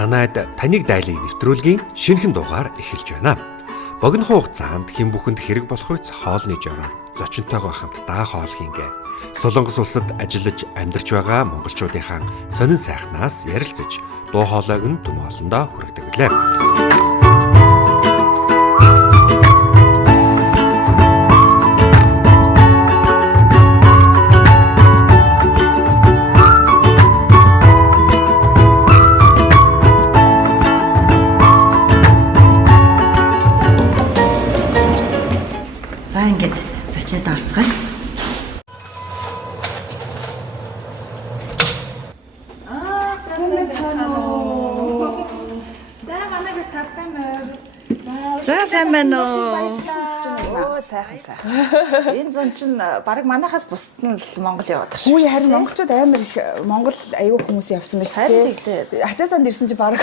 танайд таныг дайлыг нэвтрүүлгийн шинэхэн дугаар эхэлж байна. Богино хугацаанд хэн бүхэнд хэрэг болох үс хоолны жороор зочинтойгоо хамтдаа хоолхийнгээ. Солонгос улсад ажиллаж амьдарч байгаа монголчуудынхаа сонин сайхнаас ярилцаж дуу хоолойг нь түн олондоо хүргэдэг лээ. Орцгой. За манай би тавкамер. За сайн байна уу? Оо сайхан. Энэ зун чинь баг манахаас бусд нь Монгол яваад байгаа шүү. Үгүй харин монголчууд амар их Монгол аюу хүмүүс явсан байж харин тэглээ. Ачаасанд ирсэн чи баг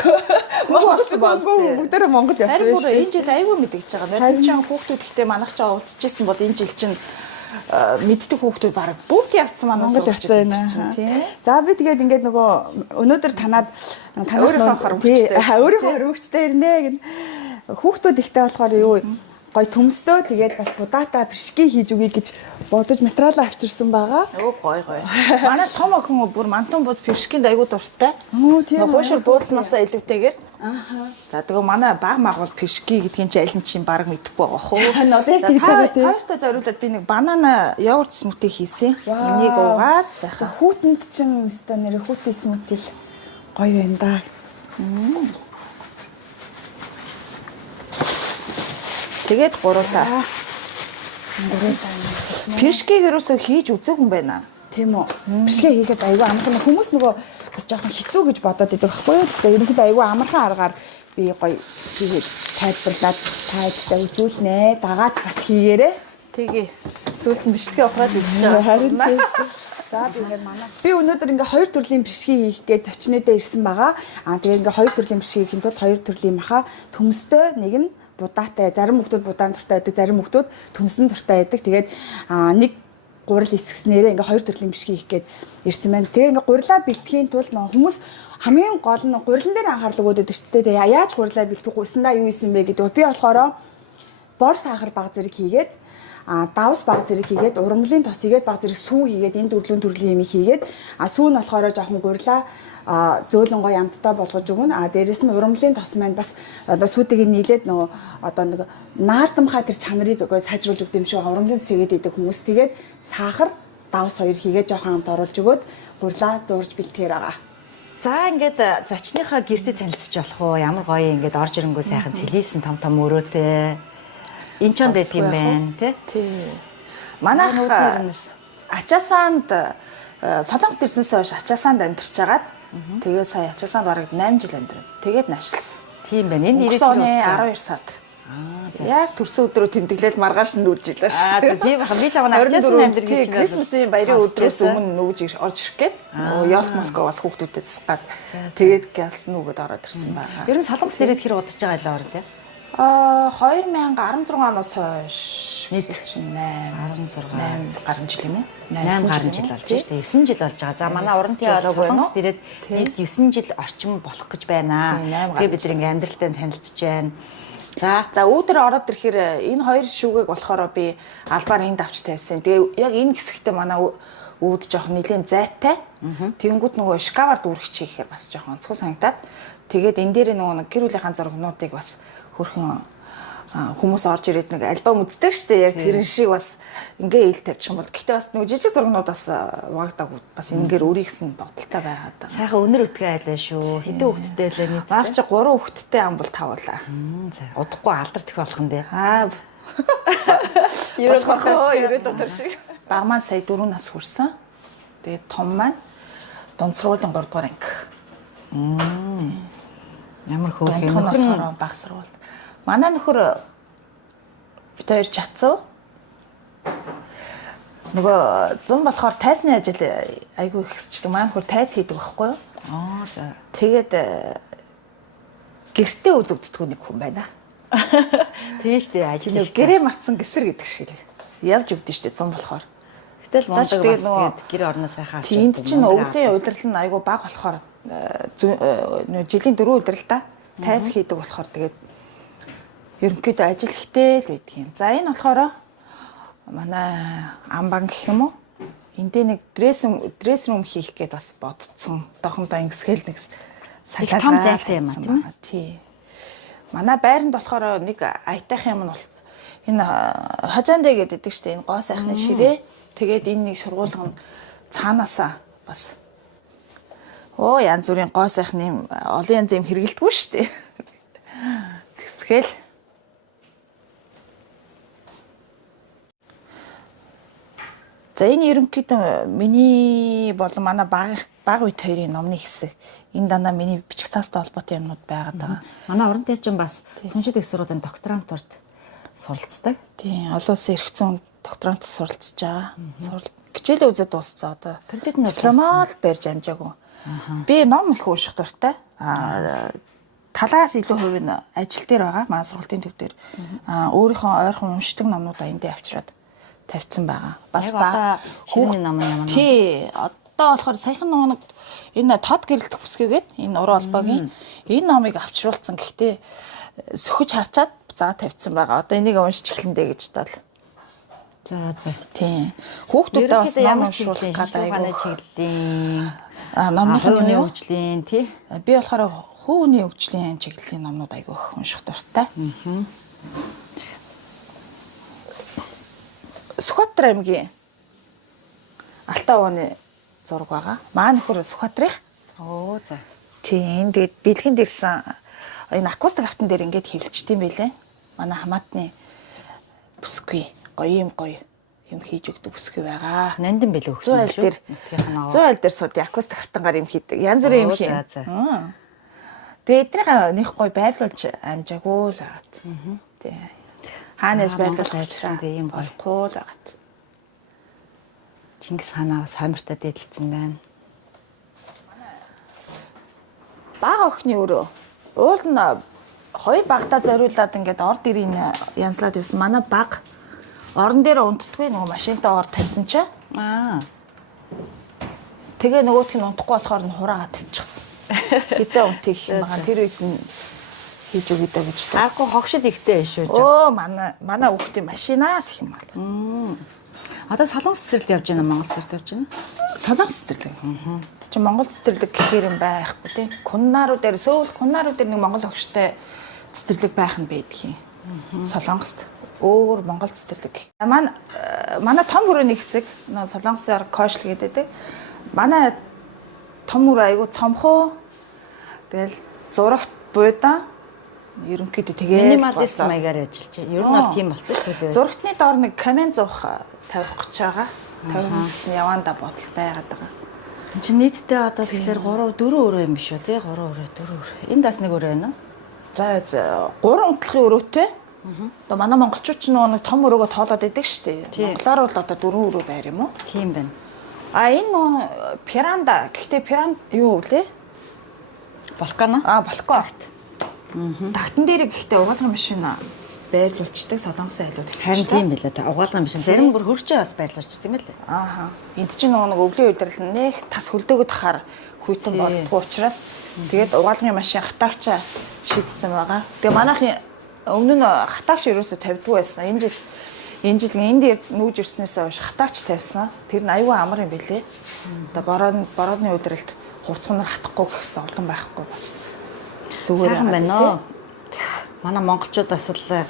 Монголч болстой. Бүгдээрээ Монгол явсан. Харин бүр энэ жил аюу мэдгэж байгаа. Харин ч хүүхдүүд ихтэй манах ч уулзчихсан бол энэ жил чинь мэддэг хүүхдүүд баг бүгд явцсан манаас явсан байна. За би тэгээд ингээд нөгөө өнөөдөр танаад өөрийнхөө хөрөгчтэй ирнэ гэн хүүхдүүд ихтэй болохоор юу гой төмстөө тэгээд бас будаатай бишки хийж өгье гэж бодож материалаа авчирсан байгаа. Оо гой. Манай том охин бүр мантун бууз бишкинд аягүй дуртай. Тийм. Нөхөшөр буузнасаа илүүтэйгээр. За тэгээ манай баг магвал бишки гэдгийг чи аль нь чинь баг мэдэхгүй байгаа хөө. Харин одоо яг тэгж байгаа тийм. Таартай зориулаад би нэг банана йогурт смути хийсэн. Энийг уугаад сайхан. Хүүтэнд чинь өстой нэр хүүтэн смути л гоё байна да. Тэгээд гуруулаа. Пиршкийг ерөөсөө хийж үзээгүй юм байна. Тийм үү. Бишгээ хийгээд аягүй амархан хүмүүс нөгөө бас жоохон хэцүү гэж бодоод идэг байхгүй юу? Тэгээд ерөнхийдөө аягүй амархан аргаар би гоё хийгээд тайлбарлаад тайлбарлаа үзүүлнэ. Дагаад бас хийгээрэй. Тэгээ. Сүүлд нь бичлэгээ ухраад үзэж байгаа юм. За би ингээд манай. Би өнөөдөр ингээ хоёр төрлийн бишгийг хийх гэж зочнодоо ирсэн байгаа. Тэгээ ингээ хоёр төрлийн бишгийг хийх тулд хоёр төрлийн маха төмстэй нэг нь будаатай, зарим хүмүүс будаан дуртай байдаг, зарим хүмүүс төмсөн дуртай байдаг. Тэгээд нэг гурил хэсгснээрээ ингээ хоёр төрлийн бишгийг хийх гээд ирсэн байна. Тэгээ ингээ гурилаа бэлтгэхийн тулд хүмүүс хамгийн гол нь гурилан дээр анхаарал өгөөд байдаг ч тийм яаж гурилаа бэлтгэх уснаа юу исэн бэ гэдэг. Би болохоор бор сахар баг зэрэг хийгээд давс баг зэрэг хийгээд ургамлын тос хийгээд баг зэрэг сүү хийгээд энэ дөрвөн төрлийн юм хийгээд сүү нь болохоор жоохон гурилаа зөөлөн гоё амттай болгож өгнө. Дээрэс нь ургамлын тос маань бас одоо сүйтэйг нийлээд нөгөө одоо нэг наалдамхаа тэр чанарыг сайжруулж өгд юм шиг ургамлын сэгээд идэг хүмүүс тэгээд сахар давс хоёр хийгээд жоохон амт оруулж өгөөд гурилаа зуурж бэлтгэхээр байгаа. За ингээд зочныхаа гэртээ танилцж болох уу? Ямар гоё ингээд орж ирэнгүү сайхан цэлийсэн том өрөөтэй. Энд ч ондэд юм байна тий. Манайх ачаасанд Солонгост ирсэнээс хойш ачаасанд амьдарч агаад тэгээ сая ачаасанд бараг 8 жил амьдрав. Тэгээд наашилсан. Тийм байна. Энэ 12 сард. Яг төрсөн өдрөө тэмдэглээд маргааш нь үрж илаа шүү дээ. Тийм байна. Би ч аваа ачаасан амьдрал гэж байна. Крисмсийн баярын өдрөөс өмнө нүүж орж ирэх гээд ёолт молко бас хүүхдүүдэд гад тэгээд гэлсэн нүгэд ороод ирсэн байгаа. Ер нь Солонгос ирээд хэр удаж байгаа лээ ороо тий. 2016 оноос хойш нийт 8 гаруй жил юм уу? 8 гаруй жил болж байна. 9 жил болж байгаа. За манай урантын Солонгост ирээд нийт 9 жил орчим болох гэж байна. Тэгээ бид ингээ амьдралтай танилцж байна. За өөдрөө ороод ирэхээр энэ хоёр шүүгийг болохоор би албаар энд авч тавьсан. Тэгээ яг энэ хэсэгтээ манай үүд жоохон нэлээд зайтай. Тэнгүүд нөгөө шкавар дүүргэж хийхээр бас жоохон онцгой санагдаад тэгээд энэ дээр нөгөө гэр бүлийнхаа зургнуудыг бас хөрхөн хүмүүс орж ирээд нэг альбом үздэг штэ яг тэр шиг бас ингээ ил тавьчих юм бол гэхдээ бас нөгөө жижиг зургнууд бас ваагдаг бас энэгээр өөрийнхсөн бодолтой байгаад байгаа. Сайхан өнөр өтгөө айлаа шүү. Хэдэн хүүхэдтэй лээ нийт. Баг чи 3 хүүхэдтэй ам бол тавуулаа. Удахгүй алдарт их болох нь дээ. Ерөөд дотор шиг. Баг маань сая 4 нас хүрсэн. Тэгээд том маань дунд сургуулийн 3 дугаар анги. Ямар хөөх юм нөхөр баг сургууль. Манай нөхөр бид хоёр чацсан. Нөгөө зам болохоор тайзны ажил айгүй их хэсчдэг. Манай нөхөр тайз хийдэг байхгүй юу? За. Тэгээд гэртээ үзэгддэг нэг хүн байна. Тэгээ штэ ажил гэрээ марцсан гэсэр гэдэг шиг явж өгдөн штэ зам болохоор. Гэтэл мондог бас гэр орноо сайхан авч. Тэнд чинь өвлийн удирдал нь айгүй бага болохоор жилийн 4 өдөр л да тайз хийдэг болохоор тэгээд ерөнхийдөө ажил ихтэй л байдаг юм. За энэ болохоор манай амбан гэх юм уу? Эндээ нэг дресс рум хийх гээд бас бодцсон. Дохондоо ингэсгээл нэг Их том зайлтай юм аа тийм үү? Тий. Манай байранд болохоор нэг аятайх юм нь бол энэ хажаандэ гэдэг штэ энэ гоо сайхны ширээ. Тэгээд энэ нэг сургуулгын цаанаасаа бас янз бүрийн гоо сайхны олон янзын юм хэрэгэлдэггүй штэ. Тэгсгээл за энэ ерөнхийдөө миний болон манай баг үед хоёрын номны хэсэг. Энэ дандаа миний бичих цаастай холбоотой юмнууд байгаад байгаа. Манай уран тээврийн бас Сүншид их сургуулийн докторантурт суралцдаг. Тийм, олон улсын эрх зүйн докторант суралцж байгаа. Хичээлээ үзээд дууссан одоо. Дипломоор барьж амжаагүй. Би ном их унших дуртай. Талаас илүү хувь нь ажил дээр байгаа. Манай сургуулийн төв дээр. Өөрийнхөө ойрхон уншдаг номнуудаа эндээ авчираад тавьсан байгаа. Бас хүүхний ном юм. Тий, одоо болохоор саяхан нэг энэ тод гэрэлтэх бүсгүйгээд энэ уран холбоогийн энэ номыг авчруулсан. Гэхдээ сөхөж харчаад за тавьсан байгаа. Одоо энийг уншиж эхлэндэ гэж бодол. За. Тийм. Хүүхдүүдээ бас ном уншуулах гэдэг айгүй чиглэлийн номны хөгжлийн тий. Би болохоор хөвөний хөгжлийн чиглэлийн номнууд айгүй их унших дуртай. Сүхбаатар аймгийн Алтан ууны зураг байгаа. Маа нөхөр Сүхбаатарх. За. Тийм. Тэгээд бэлгэнд ирсэн энэ акустик автан дээр ингээд хэвлэлчтэй юм байлээ. Манай хамаатны бүсгүй гоё юм хийж өгдөг бүсгүй байгаа. Нандин бэлээ өгсөн юм шүү. 100 айл дээр сууд акустик автангаар юм хийдэг. Янз бүрийн юм хийн. Тэгээд эднийхээ нэх гоё байрлуулж амжаагүй л агаад. Тийм. Хаанаас байрлуулж ажилласан юм болохгүй л агаад. Чингис хаанаа бас хамиртаа дээдлсэн байна. Бага охины өрөө. Уул нь хоёр багтаа зориулаад ингээд орд ирийн янзлаад явсан. Манай баг орон дээр унтдаггүй нөгөө машинтаа ор тавьсан чи. Тэгээ нөгөөх нь унтахгүй болохоор нь хураагаа тавьчихсан. Хизээ унтих юм байгаа. Тэр үед нь хийж өгödөө гэж. Аггүй хогшид ихтэй шүү. Манай хүүхдийн машинаас их юм байна. Одоо солонгос цэцэрлэг явж байна, Монгол цэцэрлэг явж байна. Солонгос цэцэрлэг. Тэг чи Монгол цэцэрлэг гэхээр юм байхгүй тийм. Куннаруу дээр Сөүл Куннаруу дээр нэг Монгол хогштой цэцэрлэг байх нь байдаг юм. Солонгост өөр Монгол цэцэрлэг. Манай том хүрээний хэсэг нөө солонгосоор кошл гэдэг. Манай том хүрээ айгу цомхоо. Тэгэл зурагт буудан ерөнхийдөө тэгээ минималист маягаар ажиллаж байна. Ер нь бол тийм болчихсон. Зурагтны доор нэг камен зуух тавих гэж байгаа. 50 яванда бодол байгаад байгаа. Энд чинь нийтдээ одоо тэгэхээр 3 4 өрөө юм биш үү тий? 3 өрөө 4 өрөө. Энд бас нэг өрөө байна уу? За 3 унтлахын өрөөтэй. Одоо манай монголчууд ч нэг том өрөөгөө тоолоод идэг шүү дээ. Монголоор бол одоо 4 өрөө байр юм уу? Тийм байна. Энэ нөө пиранда. Гэхдээ пиранд юу вэ? Балкан аа? Балкон. Тагтан дээр гэхдээ угаалгын машин байрлуулцдаг солонгосын айлууд. Харин тийм билээ. Угаалгын машин зарим бүр хөрчөө бас байрлуулчихсан юм байна лээ. Энд чинь нэг өвлийн удирдал нэх тас хөлдөөгөд хахаар хүйтэн болдгоо учраас тэгээд угаалгын машин хатаагч шийдсэн байгаа. Тэгээ манайхын өмнө нь хатаагч ерөөсө тавьдгүй байсан. Энэ жил энд нүүж ирснээс хойш хатаагч тавьсан. Тэр нь аюу амар юм билээ. Одоо борооны удирдалд хурцгунаар хатахгүй гэх зовлон байхгүй бас. Зүгээр байна нөө. Манай монголчууд бас л их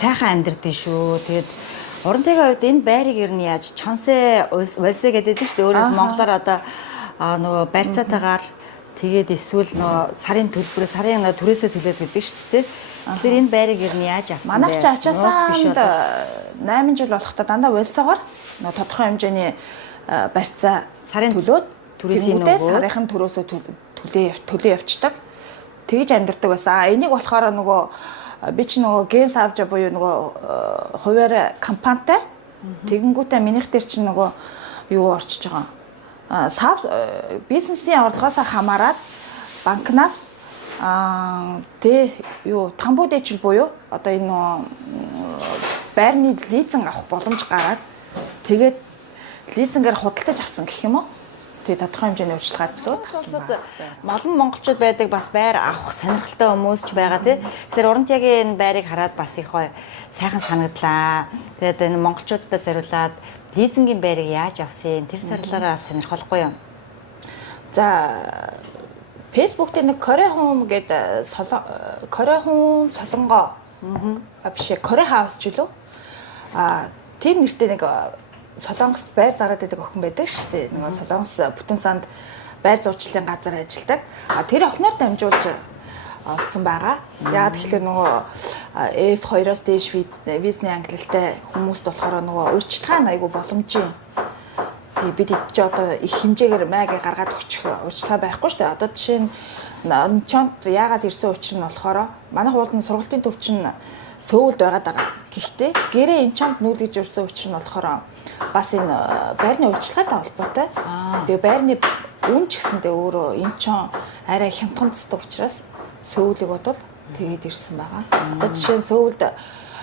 сайхан амьдардаг шүү. Тэгээд уран täгийн хувьд энэ байрыг ер нь яаж чонсэ улсэ гэдэг чинь шүү дээ. Өөрөөр монголоор одоо нөгөө барьцаатаагаар тэгээд эсвэл нөгөө сарын төлбөрөө сарын түрээсээ төлөөд гэдэг шүү дээ. Тэгэхээр энэ байрыг ер нь яаж авсан бэ? Манайх ч ачаасанд 8 жил болохтой дандаа улсаагаар нөгөө тодорхой хэмжээний барьцаа сарын төлөөд түрээсийн нөгөө сарынхан төрөөсөө төлөө явцдаг. Тэгж амьдардаг байсан. Энийг болохоор нөгөө би ч нөгөө генс авж буюу нөгөө хуваар компанитай тэгэнгүүтээ минийх дээр чинь нөгөө юу орчиж байгаа. Бизнесийн орлогоос хамаарат банкнаас тамбуу дэчил буюу одоо энэ байрны лизинг авах боломж гараад тэгээд лизингээр худалдаж авсан гэх юм уу. тий тодорхой хэмжээний урьдчилгаалууд гарсан байна. Олон монголчууд байдаг бас байр авах сонирхолтой хүмүүс ч байгаа тий. Тэгэхээр Урамтягийн энэ байрыг хараад бас их сайхан санагдлаа. Тэгээд энэ монголчуудад зориулаад лизингийн байрыг яаж авсан тэр талаараа сонирхолтой юм. За Facebook дээр нэг Кore Home гэдэг Kore Home Солонгоо биш Kore House ч үлээ. Тийм нэртэй нэг Солонгост байр зараад байдаг охин байдаг шүү дээ. Нөгөө Солонгос бүтэн санд байр зурчлалын газар ажилладаг. Тэр охиноор дамжуулж олсон байгаа. Яагаад тэгэхээр нөгөө F2-оос дээш визний ангилалтай хүмүүст болохоор нөгөө урьдчилгаан айгу боломжийн. Тий бид ч одоо их хэмжээгээр маяг гаргаад өгчих урьдчилгаа байхгүй шүү дээ. Одоо жишээ нь Инчонд яагаад ирсэн учир нь болохоор манай хуулны сургалтын төв чинь Сөүлд байгаад байгаа. Гэхдээ гэрээ Инчонд нүүлгэж ирсэн учир нь болохоор бас энэ байрны урьдчилгаатай холбоотой. Тэгээ байрны үн ч гэсэндээ өөрөө Инчон арай хямдхан тусдаг учраас Сөүлийг бодвол тэгээд ирсэн байгаа. Одоо жишээ нь Сөүлд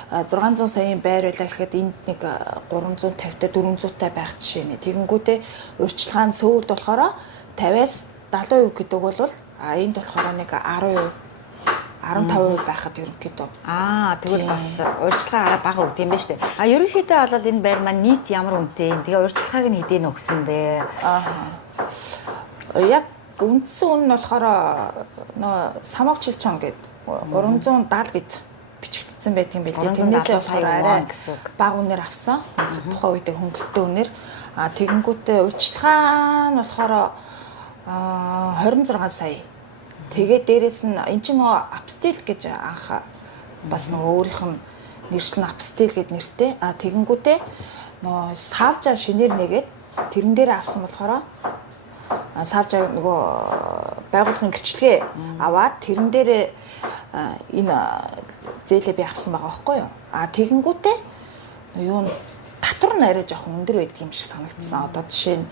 600 саяын байр байлаа гэхэд энд нэг 350-тай 400-тай байх жишээ нэ. Тэгэнгүүтээ урьдчилгаа нь Сөүлд болохоор 50-аас 70% гэдэг бол энд болохоор нэг 10%, 15% байхад ерөнхийдөө. Тэгвэл бас урьдчилгаа арай бага өгд юм байна шүү дээ. Ерөнхийдөө бол энэ байр маань нийт ямар үнэтэй юм? Тэгээ урьдчилгааг нь хэдийн өгсөн бэ? Яг үндсэн үн нь болохоор нөө самогчилчон гэдэг 370 гэж бичигдсэн байт юм билээ. Тэрнээсээ болохоор арай бага үнээр авсан. Тухайн үедээ хөнгөлөлтөө үнээр. Тэгэнгүүтээ урьдчилгаа нь болохоор 26 сая. Тэгээд дээрэс нь эн чинь нөгөө апстил гэж анх бас нөгөө өөрийнх нь нэршил нь апстил гэд нэртэй. Тэгэнгүүтээ нөгөө савжа шинээр нэгээд тэрэн дээр авсан болохоор савжа нөгөө байгууллагын гэрчлэгээ аваад тэрэн дээр энэ зээлээ би авсан байгаа байхгүй юу? Тэгэнгүүтээ юу татвар нь арай жоохон өндөр байдаг юм шиг санагдсан. Одоо жишээ нь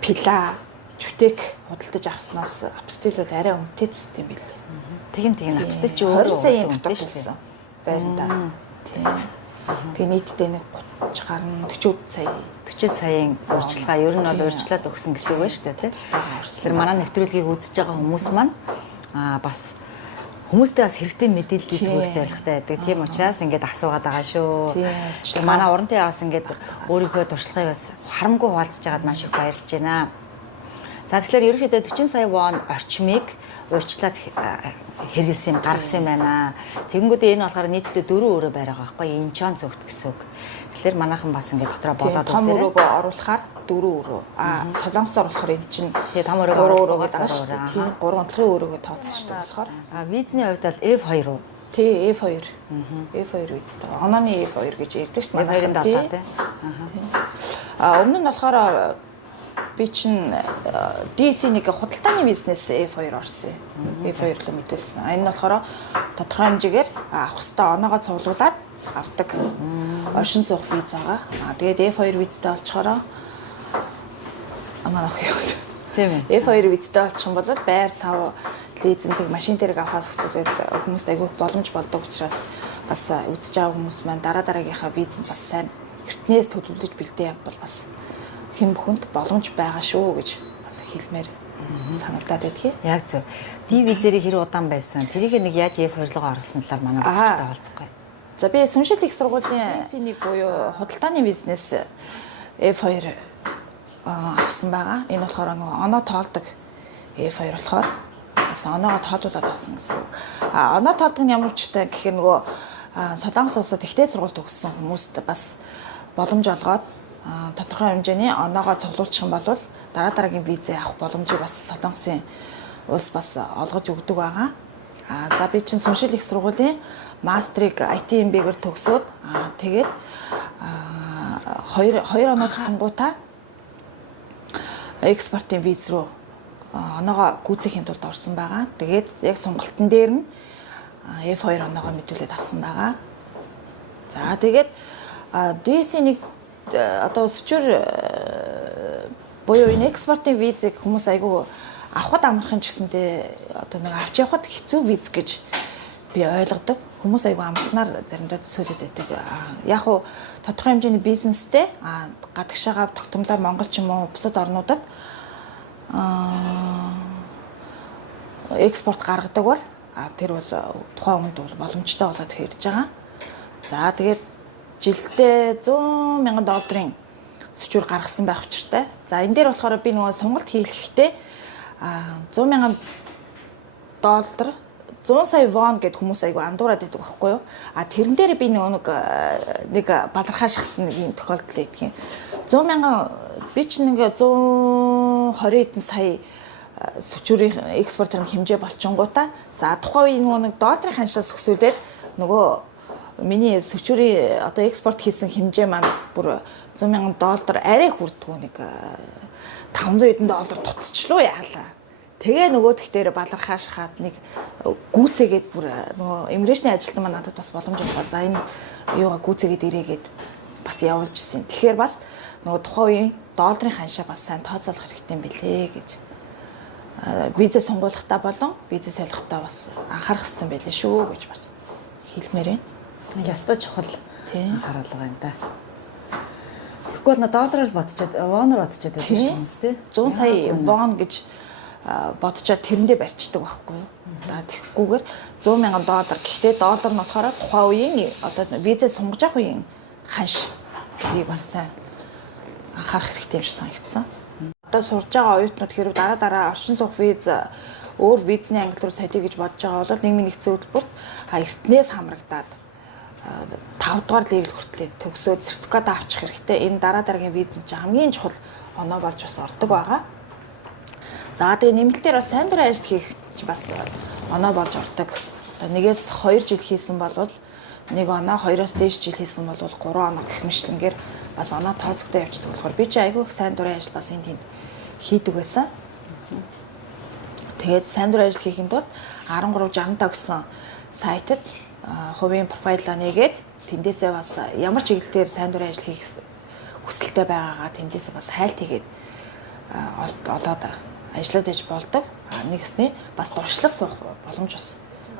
пила жүтэк худалдаж авснаас апстил бол арай өмтэй төстэй юм билээ. Тэгин апстил ч өөрөө 20 саяын татвар төлсөн байранда. Тийм. Тэгээ нийтдээ нэг 30 гаруй 40 саяын урьдчилгаа ер нь бол урьдчилаад өгсөн гэсэн үг байна шүү дээ, тий. Тэр манай нэвтрүүлгийг үзэж байгаа хүмүүс маань бас хүмүүстэй бас хэрэгтэй мэдээллийг түгэх зорилготой байдаг. Тийм учраас ингээд асуугаад байгаа шүү. Тийм. Манай урантай бас ингээд өөрийнхөө туршлагыг бас харамгүй хуваалцаж байгаад маш их баярлж байна. За тэгэхээр ерөнхийдөө 40 сая вон орчмыг урьдчилаад хэрэгэлсэн гаргасан юм байна. Тэгэнгүүтээ энэ болохоор нийтдээ 4 өрөө байр байгаа байхгүй Инчон зөвхт гэсэн үг. Тэгэхээр манайхан бас ингээд дотроо бодоод том өрөөгөө оруулахаар 4 өрөө. Солонгосоор болохоор энэ чинь том өрөөгөө 3 өрөө гэдэг шүү дээ. Тийм 3 онцлогийн өрөөгөө тооцсон шүү дээ болохоор. Визний хувьд бол F2 уу? Тий F2. F2 визтэй. Онооны F2 гэж ярьдаг шүү дээ. F2-ын далаа тий. Өмнө нь болохоор би чинь DC-ний худалдааны бизнес F2 орсон. F2 л мэдүүлсэн. Энэ нь болохоор тодорхой хэмжээгээр авах хэвээр оноогоо цуглуулад авдаг. Оршин суух визагаа. Тэгээд F2 визтэй болчохороо манай охин юу. Тийм ээ. F2 визтэй болчих юм бол байр сав лизинг машин дээрээ авахаас хүсвэл хүмүүст айгүй боломж болдог учраас бас үзэж байгаа хүмүүс маань дараагийнхаа визэнд бас сайн эртнээс төлөвлөж бэлдээ явбал бас хэн бүхэнд боломж байгаа шүү гэж бас хэлмээр санагдаад байдгийг. Яг зөв. Ди визэрийг хэр удаан байсан? Тэрийг нэг яаж F2-логоо оруулсан талаар манай үзэгчтэй олцгоё. За би Сүншил их сургуулийн DC-ний буюу худалдааны бизнес F2 авсан байгаа. Энэ болохоор нөгөө оноо тоолдог F2 болохоор бас оноогоо тоолуулаад авсан гэсэн үг. Оноо тоолдог нь ямар учиртай гэхээр нөгөө Солонгос улсад ихтэй сургуульд төгссөн хүмүүст бас боломж олгоод тодорхой хэмжээний оноогоо цуглуулчих юм бол дараагийн визээ авах боломжийг бас Солонгосын улс бас олгож өгдөг байгаа. За би чинь Сүншил их сургуулийн мастрыг IT MBA-гээр төгсөөд тэгээд 2 оноо тутангуудаа экспортын виз рүү оноогоо гүйцэхийн тулд орсон байгаа. Тэгээд яг сонголтын дээр нь F2 оноогоо мэдүүлээд авсан байгаа. За тэгээд DC-ний одоо өсчөр буюу энэ экспортын визийг хүмүүс айгүй авахд амархан ч гэсэнтэй одоо нэг авч явахд хэцүү виз гэж би ойлгодог. Хүмүүс айгүй амтнаар заримдаа төсөөлөд байдаг. Яг уу тодорхой хэмжээний бизнестэй гадагшаага тогтмолоор Монгол ч юм уу бусад орнуудад экспорт гаргадаг бол тэр бол тухайн хүнд бол боломжтой болоод хэрж байгаа. За тэгээд жилдээ $100,000 сүчүүр гаргасан байх учиртай. За энэ дээр болохоор би нөгөө сонголт хийлгэхдээ $100,000 100 сая вон гэд хүмүүс айгу андуураад байдаг байхгүй юу? Тэрэн дээр би нэг балархаа шахсан нэг юм тохиолдол байдгийн. 100,000 би ч нэг 120 хэдэн сая сүчүүрийн экспортерын хэмжээ болчингуудаа за тухайн үеийн нэг долларын ханшаас өсвөлээд нөгөө миний сүчүүрийн одоо экспорт хийсэн хэмжээ маань бүр $100,000 арай хүрдгүү нэг $500 тутцчлуу яалаа. Тэгээ нөгөөх дээр балархаа шахаад нэг гүүцээгээд бүр нөгөө иммиграшны ажилтан маань надад бас боломж өгөө. За энэ юугаа гүүцээгээд ирээгээд бас явуулж ирсэн. Тэгэхээр бас нөгөө тухайн үеийн долларын ханшаа бас сайн тооцоолох хэрэгтэй юм билээ гэж. Визээ сонгуулахдаа болон визээ солихдоо бас анхаарах хэрэгтэй байлээ шүү гэж бас хэлмээр байна. Ястай чухал анхаарал байна да. Тэгэхгүй бол доллараар бодчихэд, воноор бодчихэд байдаг хүмүүс тий. 100 сая вон гэж бодчоод тэрэндээ барьцдаг байхгүй юу. Тэгэхгүйгээр $100,000. Гэхдээ доллар нь болохоор тухайн үеийн одоо визээ сунгаж авах үеийн ханш гэдгийг бас сайн анхаарах хэрэгтэй юм шиг санагдсан. Одоо сурж байгаа оюутнууд хэрэг дараа орчин суух виз өөр визний англи руу солиё гэж бодож байгаа бол нийгмийн нэгдсэн хөтөлбөрт эртнээс хамрагдаад 5 дугаар левел хүртэл төгсөөд сертификат авчих хэрэгтэй. Энэ дараагийн виз чинь хамгийн чухал оноо болж бас ордог байгаа. За тэгээ нэмэлтээр бас сайн дурын ажил хийх бас оноо болж ордог. Одоо 1-2 жил хийсэн бол 1 оноо, 2-оос дээш жил хийсэн бол 3 оноо гэх мэтлэнгээр бас оноо тооцогдоо явчихдаг болохоор би чи айгүй их сайн дурын ажил бас энд тэнд хийдэг байсан. Тэгээд сайн дурын ажил хийхэд 1365 гэсэн сайтад хувийн профайлаа нээгээд тэндээсээ бас ямар чиглэлээр сайн дурын ажил хийх хүсэлтэй байгаагаа тэндээсээ бас хайлт хийгээд олоод ажиллаад байж болдог. Нэгсний бас дуршлаг суух боломж бас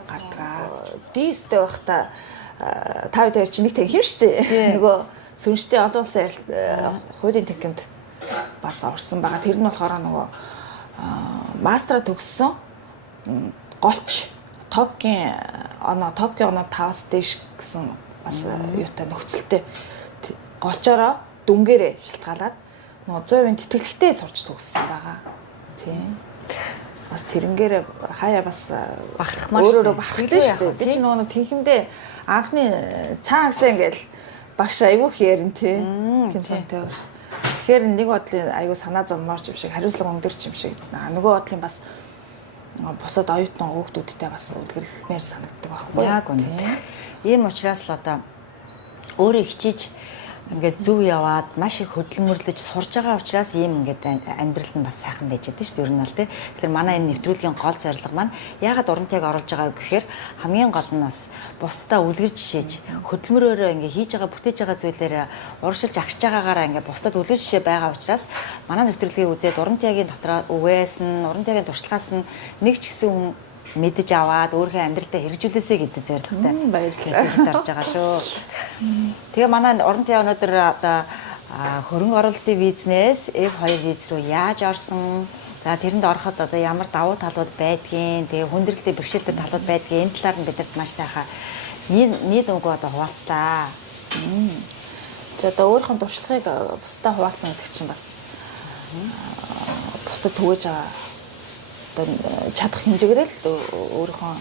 гардаг. Дийстэй байхдаа тав дээр чи нэг танхим штэ. Нөгөө сүнжтэй олон улсын хуулийн танхимд бас орсон байгаа. Тэр нь болохоор нөгөө мастера төгссөн голч топгийн оноо 5-аас дээш гэсэн бас юутай нөхцөлтэй голчороо дүнгээрээ шилтгаалаад нөгөө 100% тэтгэлэгтэй сурч төгссөн байгаа. Тийм. Бас тэрнгээрээ хаяа бас бахархмаар өөрөө бахархлаа шүү дээ. Би ч нөгөө тэнхимдээ анхны цаангасаа ингээл багш аягүй хэрэн тий. Ким сонтой өөр. Тэгэхээр нэг бодлын аягүй санаа зовморч юм шиг хариуцлага өндөрч юм шиг. Нөгөө бодлын бас бусад оюутан хүүхдүүдтэй бас үлгэрлэмээр санагддаг байхгүй юу? Яг үнэ. Ийм учраас л одоо өөрөө хичээж ингээд зөв яваад маш их хөдөлмөрлөж сурж байгаа учраас ийм ингээд амьдрал нь бас сайхан байж байдаг шүү дээ. Ер нь бол тий. Тэгэхээр манай энэ нэвтрүүлгийн гол зорилго маань яагаад урантайг оруулж байгаа гэхээр хамгийн гол нь бас бусдаа үлгэр жишээж хөдөлмөрөөрөө ингээд хийж байгаа бүтээж байгаа зүйлээр урагшилж агшиж байгаагаараа ингээд бусдад үлгэр жишээ байгаа учраас манай нэвтрүүлгийг үзээд урантайгийн дотроо үгээс нь урантайгийн туршлагаас нь нэг ч гэсэн хүн мэдэж аваад өөрийнхөө амьдралдаа хэрэгжүүлээсэй гэдэг зорилготой баярлалаа дарж байгаа шүү. Тэгээ манай урантайг өнөөдөр одоо хөрөнгө оруулалтын визнес F2 виз рүү яаж орсон? За тэрэнд ороход одоо ямар давуу талууд байдгийг, тэгээ хүндрэлтэй бэрхшээлтэй талууд байдгийг энэ талаар нь бидэрт маш сайхан нийт өнгө одоо хуваалцлаа. За одоо өөрийнхөө туршлагыг бусдад хуваалцсан гэдэг чинь бас бусдад түгэж байгаа чадах хэмжээгээр л өөрийнхөө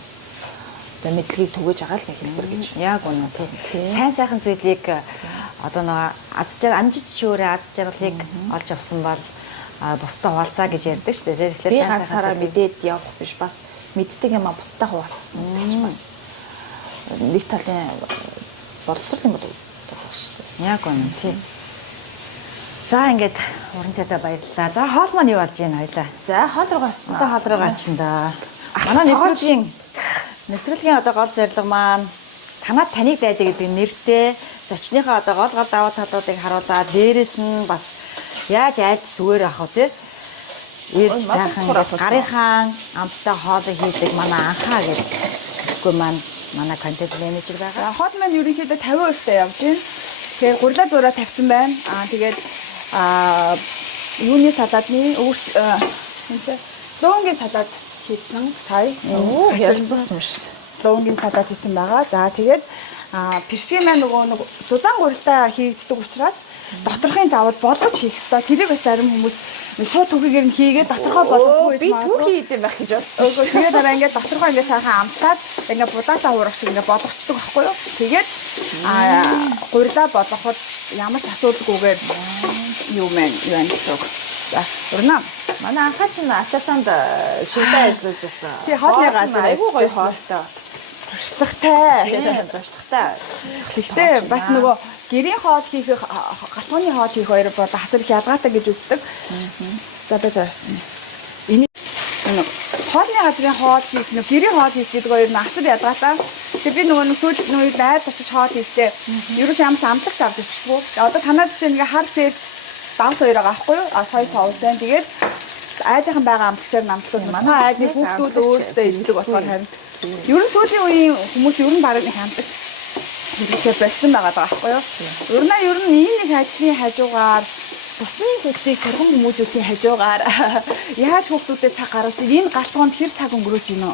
одоо мэдлэгийг түгэж байгаа л нэг хэлбэр гэж. Яг үнэ тийм. Сайн сайхан зүйлийг одоо нэг амжиж чөөрэ аз жаргалыг олж авсан бол бусдаа хуваалцаа гэж ярьдаг шүү дээ. Тэгэхээр би ганцаараа мэдээд явах биш бас мэддэг юм а бусдаа хуваалцсан гэдэг чинь бас нэг талын боловсрол юм болов уу шүү дээ. Яг үнэ тийм. За ингээд урантайдаа баярлалаа. За хоол маань юу болж байна хоёлаа? За хоол руу очно. Одоо хоол руу очно да. Манай нэвтрүүлгийн одоо гол зорилго маань танад таныг дайдаг гэдэг нэртэй зочныхоо одоо гол давуу талуудыг харуулаад дээрэс нь бас яаж айд зүгээр ах вэ? Ирж сайхан гарынхаа амттай хоолыг хийдэг манай анхаа гэдэг. Тэгэхгүй маань манай контент менежер байгаа. Хот маань ерөнхийдөө 50%-тай явж байна. Тэгээд гурилаа зураа тавьсан байна. Тэгээд юуны салаадны луунгийн салаад хийсэн сая. Ярилцсан биш. Луунгийн салаад хийсэн байгаа. За тэгээд пиршгийн маань нөгөө нэг дулаан гурилаа хийгддэг учраас доторхын заавал бодож хийх ёстой. Тэрийг бас зарим хүмүүс шууд түүхийгээр нь хийгээд доторхоо бодохгүй би түүхий хийдэм байх гэж бодсон шүү. Тэгээд дараа ингээд доторхоо ингээд сайхан амтаад ингээд будаатаа уурах шиг ингээд бодогчдөг байхгүй юу? Тэгээд гурилаа бодоход ямар ч асуудалгүйгээр юу байна гэсэн үг. За, урна. Манай анхаа чинь ачаасанд шивдэ ажиллаж байсан. Тий, хоолны газар айгүй гоё хоолтой бас. Туршлагатай. Туршлагатай. Гэхдээ бас нөгөө гэрийн хоол хийх, галхууны хоол хийх хоёр бол асар их ялгаатай гэж үздэг. За байж. Энийг хоолны газрын хоол хийх, нөгөө гэрийн хоол хийх гэдэг хоёр нь асар ялгаатай. Тэгээ би нөгөө сүүл нөгөө найз очиж хоол хийхдээ ерөөс ямар ч амтлагч авч ирчихгүй. Одоо танад чинь ингээ хар фэд давс хоёр байгаа байхгүй юу? Сая соус байна. Тэгээд айдынхан байгаа амтлагчаар намтлууд манай айдны хүүхдүүд өөрсдөө иддэг болохоор харин ер нь сүүлийн үеийн хүмүүс ер нь бараг нэг амтлагч хэрэглээ болсон байгаа байхгүй юу? Ер нь ийм нэг ажлын хажуугаар бусны хүүхдийг сургам хүмүүжүүлэхийн хажуугаар яаж хүүхдүүдэд цаг гаргаж энэ галтгоонд хэр цаг өнгөрөөж гинэ?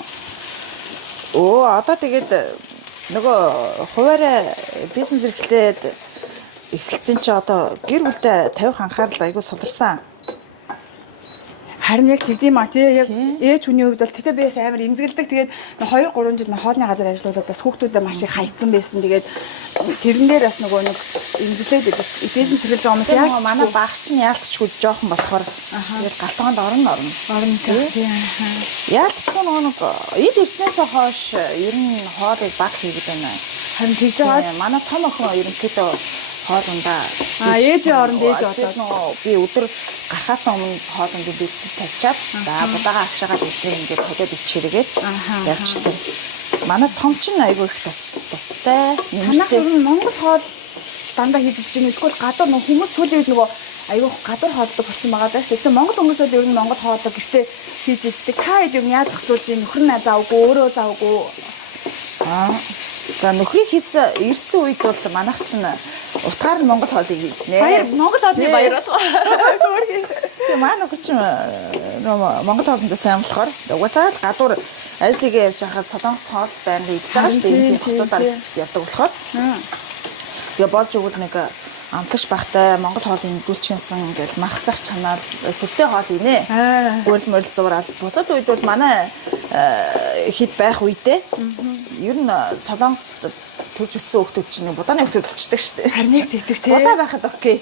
Одоо тэгээд нөгөө хуваарай бизнес эрхлээд эхэлсэн чи одоо гэр бүлтэй тавих анхаарал айгүй суларсан. Харин яг тэгдэм а тий яг ээж хүний хувьд бол тэгтээ биес амар эмзэгэлдэг. Тэгээд 2 3 жил хоолны газар ажиллаулаад бас хүүхдүүдэд маш их хайцсан байсан. Тэгээд тэрэн дээр бас нөгөө нэг эмзэглээд байдаг шүү. Бизнес эхэлж байгаа юм яг манай баг чинь яалтчгүй жоохон болохоор тэгээд галтгоонд орно тий. Яалтчгүй нөгөө нэг эд ирснээсээ хойш ер нь хоолыг баг хийгээд байна. харин тэгж байгаа. Манай том охин ерөнхийдөө хоолундаа ээжийн оронд ээж одоо би өдөр гарахаас өмнө хоолунд би тавьчаад за будаага авчаагаад өдрөө ингээд холиод ичээргээд явчихдаг. Манай том ч айгүй их тустай. Манайх ер нь Монгол хоол дандаа хийж өгч байгаа. Эсвэл гадар нөгөө хүмүүс сүүлийн үед нөгөө айгүй гадар хоолдог болсон байгаа даа шүү. Тэгэхээр Монгол хүмүүс бол ер нь Монгол хоолыг гэртээ хийж иддэг. Та ээж юу яаж зохицуулж ийн нөхөр нь заавгүй өөрөө заавгүй. За нөхрийг ирсэн үед бол манайх чинь утгаар нь Монгол хоолыг иднэ. Баяр Монгол хоолны баяр болоо. Тэгээ манай нөхөр чинь Монгол хоолнд сайн болохоор угаасаа л гадуур ажлыг явж байхад солонгос хоол байнга идж байгаа шүү дээ. Тийм хотуудаар явдаг болохоор. Тэгээ болж өгвөл нэг амтлагч багтай Монгол хоолыг идүүлчихсэн ингээл мах зах чанаал сүртэй хоол инэ. Гүйл мөрл зураал. Бусад үед бол манай хэд байх үедээ ер нь солонгос төрж өссөн хүмүүс чинь будааны хүмүүс болчихдаг шүү дээ. Харин яг тэгдэг тий. Будаа байхад окей.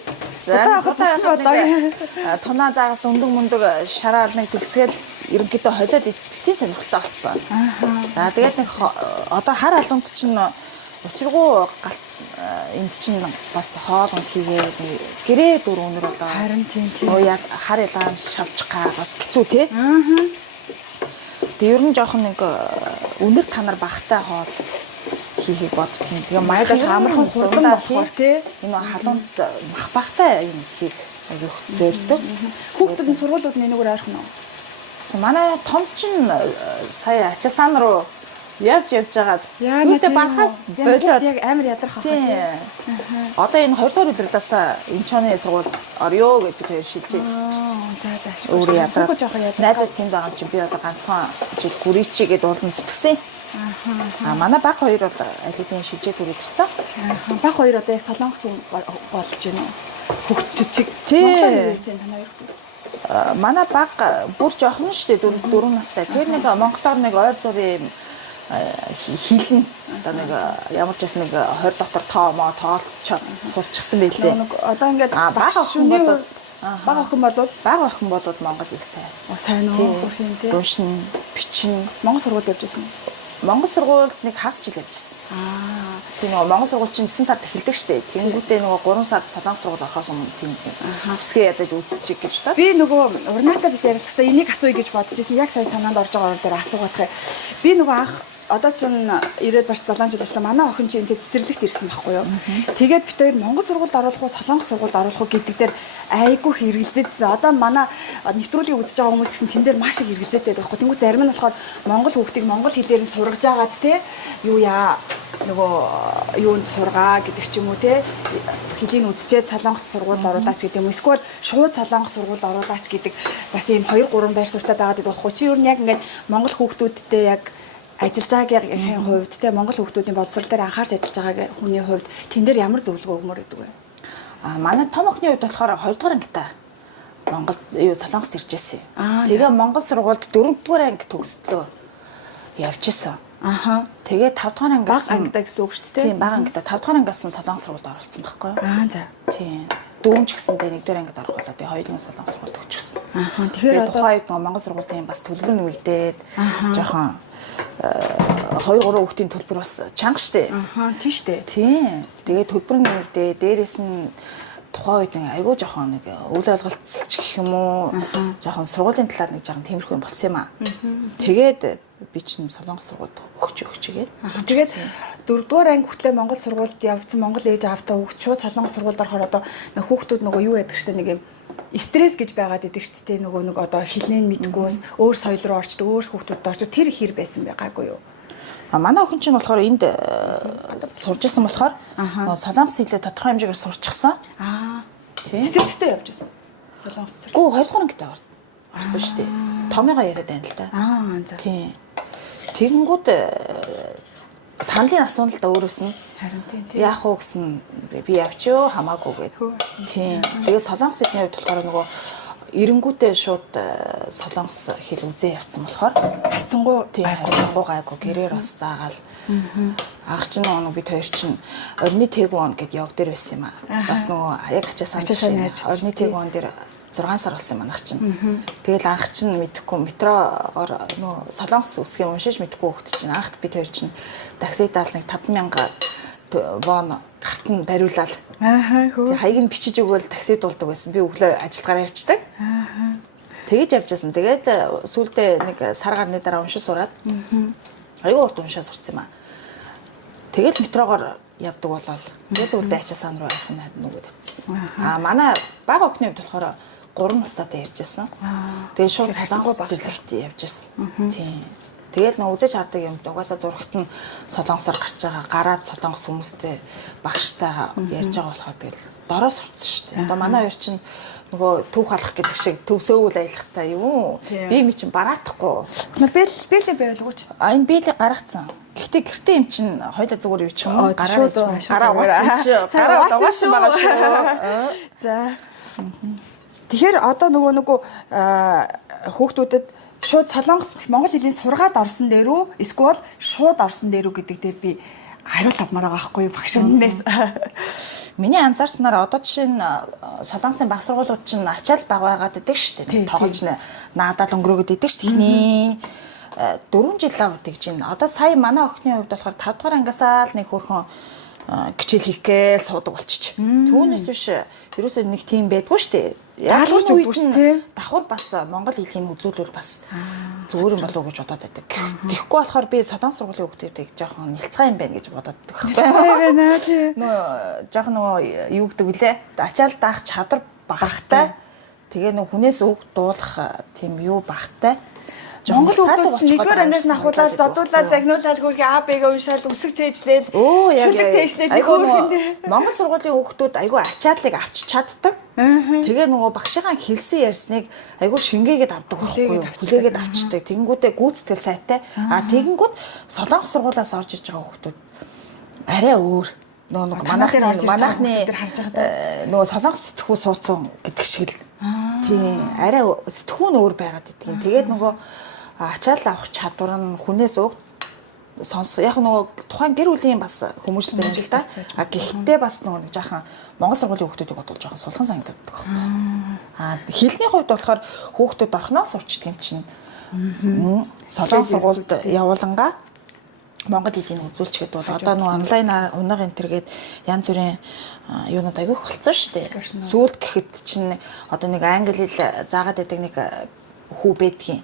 За будаа байхад тунаа заагаас өндөг мөндөг шараар нэг тэгсгээл ерөнхийдөө холиод идэх сонирхолтой болцсон. За тэгээд нэг одоо хар алуунт чинь учиргүй энд чинь бас хоолнд хийгээд гэрээ дүр өнөр болоо. Харин тийм. Хар ялгаан шавчих га бас хэцүү тий. Тэгээ ер нь жоохон нэг өнөр танаар багтай хоол хийхийг бодож байна. Тэгээ маягаар амархан хурдан болохоор тий. Энэ халуунд мах багтай юм хийх аюух зөөлдөг. Хүүхдүүд нь сургуулиуд нь энэгээр ойрхон уу? Манай том чинь сая ачаасан руу явж байгаад сүйдээ бахад болоод яг амар ядрах хаа. Одоо энэ 20 дахь өдрөөс Инчоны сургууль орё гэж бид хоёр шилжиж ирчихсэн. Өөрөө ядрах. Найзууд тэнд байгаа чи би одоо ганцхан жил гүрийчигээд уулын зүтгэсэн. Манай баг хоёр бол алидын шилжээд үргэлжсэн. Баг хоёр одоо яг солонгос болж байна уу? Хөгжиж Монголоор ярьж байна танаа юу? Манай баг бүр жоохон шүү дээ 4 настай. Тэр нэг монголоор нэг ойр зургийн хилэн одоо нэг ямар ч бас нэг 20 дотор тоомоо тоолч сурчсан байлээ. Одоо ингээд баг охин бол Монгол хэл сайн. Сайн уу? Уншин, бичин Монгол сургууль явж байсан. Монгол сургуульд нэг хагас жил явжсэн. Тийм нөгөө Монгол сургууль чинь 9 сард эхэлдэг шүү дээ. Тэнгүүдээ нөгөө 3 сард солонгос сургууль орохоос өмнө тийм хэсгээ ядаж үзчих гэж та. Би нөгөө урнаатай бас ярихдаа энийг асууя гэж бодож ирсэн. Яг сая санаанд орж байгаа дээр асуугаад би нөгөө анх одоо чинь 90-ад барс 7 жил ажиллаа. Манай охин чинь цэцэрлэгт ирсэн байхгүй юу? Тэгээд бид хоёр Монгол сургуульд оруулах уу, Солонгос сургуульд оруулах уу гэдэг дээр айгүй хэрэгэлзээдсэн. Одоо манай нэвтрүүлгийг үзэж байгаа хүмүүс гэсэн тэн дээр маш их хэрэгэлзээтэй байдаг байхгүй. Тэнгүү зарим нь болохоор монгол хүүхдийг монгол хэлээр нь сургаж агаад те юу яа нөгөө юунд сургаа гэдэг ч юм уу те хэлийн үзчихэд Солонгос сургуульд оруулаач гэдэг юм. Эсвэл шууд Солонгос сургуульд оруулаач гэдэг бас ийм 2 3 байр суурьтай байгаад байдаг байхгүй. Чи юу нь яг ингээд монгол хүүхдүүдтэй яг ажиллаж байгаагийн хувьд те монгол хүүхдүүдийн боловсрол дээр анхаарч ажиллаж байгаа хүний хувьд тэн дээр ямар зөвлөгөө өгмөр гэдэг вэ? Манай том охины хувьд болохоор 2 дугаар ангитай Монгол Солонгост ирж ирсэн. Тэгээ Монгол сургуульд 4 дугаар анги төгслөө явж исэн. Тэгээ 5 дугаар ангиас баг ангитай гэсэн үг шүү дээ. Тийм баг ангитай 5 дугаар ангиас Солонгос сургуульд оролцсон байхгүй юу? За. Тийм. Дүүн ч гэсэндээ 1 дугаар ангид орох болоо тэгээ хоёулын Солонгос сургуульд өгчихсэн. Тэгэхээр тухайн үед нөгөө Монгол сургуулийн бас төлбөр нэмэгдээд жоохон 2 3 хүүхдийн төлбөр бас чанга штэ. Тийм штэ. Тийм. Тэгээ төлбөр нэмэгдээ дээрээс нь тухайн үед нэг айгүй жоохон нэг үйл ойлголцолч гэх юм уу жоохон сургуулийн талаар нэг жоохон тиймэрхүү юм болсон юм аа. Тэгээд би чинь Солонгос сургуульд өгчгээд. Тэгээд 4-р анги хүртлээр Монгол сургуульд явсан Монгол ээж аавтай хүүхд шууд Солонгос сургуульд орохоор одоо нэг хүүхдүүд нөгөө юу яадаг штэ нэг юм стресс гэж байгаад идэг штэ нөгөө нэг одоо хэлний мэдгүйс өөр соёл руу орчдөг өөр хүүхдүүд орчдөг тэр их хэр байсан байгаагүй юу? Манай охин чинь болохоор энд сурж исэн болохоор Солонгос хэлээ тодорхой хэмжээгээр сурчихсан. Тийм. Цэцэрлэгтээ явж байсан. Солонгос цэцэрлэг. Гүү 2 дугаар ангид орсон шүү дээ. Томьёогоо яриад байна л да. За. Тийм. Тэгэнгүүт саналын асуун л да өөрөөс нь. Харин тийм. Яах вэ гэсэн би явчихё хамаагүй гэдэг. Тийм. Тэгээ Солонгос хэлний хувьд болохоор нөгөө эренгүүтээ шууд Солонгос хэл үзээ явцсан болохоор хайцангуу хайцангуу гайгүй гэрээр бас заагаал. Ах чинь нөгөө бид хоёр чинь орны тэгвон гэд яг дээр байсан юм аа. Бас нөгөө яг ачаасаа орны тэгвон дээр 6 сар болсон юм анх чинь. Тэгэл анх чинь мэдхгүй метрогоор нөгөө Солонгос үсгийн уншиж мэдхгүй хөхт чинь анхт бид хоёр чинь таксидаал нэг 5,000 вон гарт нь бариулаад хөө. Хаяг нь бичиж өгөөл такси дуулдаг байсан. Би өглөө ажилдгаараа явчихдаг. Тэгэж явжсэн. Тэгээд сүүлдээ нэг сар гарны дараа уншиж сураад аюу урд уншаа сурцсан юм аа. Тэгэл метрогоор явдаг болол. Тэгээд сүүлдээ ачаасан руу явах нь нүгэд утсан. Манай бага охины хувьд болохоор 3 настайдаа иржсэн. Тэгээд шууд Солонгос цэцэрлэгт явжсэн. Тийм. Тэгэл нөө үзэж хардаг юм. Угаасаа зурагт нь Солонгосоор гарч байгаа гараад Солонгос хүмүүстэй багштайгаа ярьж байгаа болохоор тэгэл дороо сурцсан шүү дээ. Одоо манай хоёр чинь нөгөө төв халах гэдэг шиг төвсөөвөл аялахтай юу? Би ми чинь бараатахгүй. Бэлээ байвалгүйч. Энэ бэлээ гаргацсан. Гэхдээ гэртээ юм чинь хоёлаа зүгээр юу ч юм уу гараа угаасан чи гараа угаасан байгаа шүү. За. Тэгэхээр одоо нөгөө хүүхдүүдэд шууд Солонгос Монгол хэлийг сургаад орсон дээрүү эсвэл шууд орсон дээрүү гэдэг дээр би хариулт авмаар байгаа байхгүй юу багш үннээс. Миний анзаарснаар одоо жишээ нь Солонгосын баг сургуулиуд чинь ачаал баг байгаад идэг шүү дээ. Тоглож наадаад өнгөрөөгд идэг шүү дээ. 4 жил авд гэж байна. Одоо сая манай охины хувьд болохоор 5 дугаар ангиасаа л нэг хөрхөн хичээл хийх гээл суудаг болчих. Түүнээс биш ерөөсөө нэг тийм байдгүй шүү дээ. Яг л үед давхар бас монгол хэлийг үзүүлвэл бас зүгээр юм болов уу гэж бодоод байдаг. Тэгэхгүй болохоор би Солонгос сургуулийн хүүхдүүдийг жоохон нэлцгаа юм байна гэж бодоод байдаг. Нөө жоохон нөгөө юу гэдэг вүлээ? Ачаал даах чадвар багтай. Тэгээ нөгөө хүнээс үг дуулах тийм юу багтай. Монгол хүүхдүүд нэгдүгээр ангиас нь ахуулаад зодуулаад загнуулаад хөрхи АБ-г уншаад үсэг цээжлээл шүлэг цээжлээл Монгол сургуулийн хүүхдүүд айгүй ачааллыг авч чаддаг. Тэгээ нөгөө багшийн хэлсэн ярьсныг айгүй шингээгээд авдаг байхгүй юу? Хүлээгээд авчдаг. Тэгэнгүүтээ гүйцэтгэл сайтай. Тэгэнгүүт Солонгос сургуулиас орж иж байгаа хүүхдүүд арай өөр. Нөгөө манайхны нөгөө Солонгос сэтгхүү суудсан гэдэг шиг л. Тийм арай сэтгхүү нь өөр байгаад идэгин. Тэгээд нөгөө ачаал авах чадвар нь хүнээс уг сонс яг нөгөө тухайн гэр бүлийн бас хүмүүжил байна л да. Гэхдээ бас нөгөө нэг жаахан Монгол сургуулийн хүүхдүүдийг бодвол жаахан сулхан санагддаг. Хэлний хувьд болохоор хүүхдүүд орхноо сурчдаг юм чинь. Солонгос сургуульд явуулангаа Монгол хэлийг үзүүлчихэд бол одоо нөгөө онлайнаар унаг энтергээд янз бүрийн юунууд агиох болцсон шүү дээ. Сүүлд гэхэд чинь одоо нэг англи хэл заагаад байдаг нэг хүү байдгийн.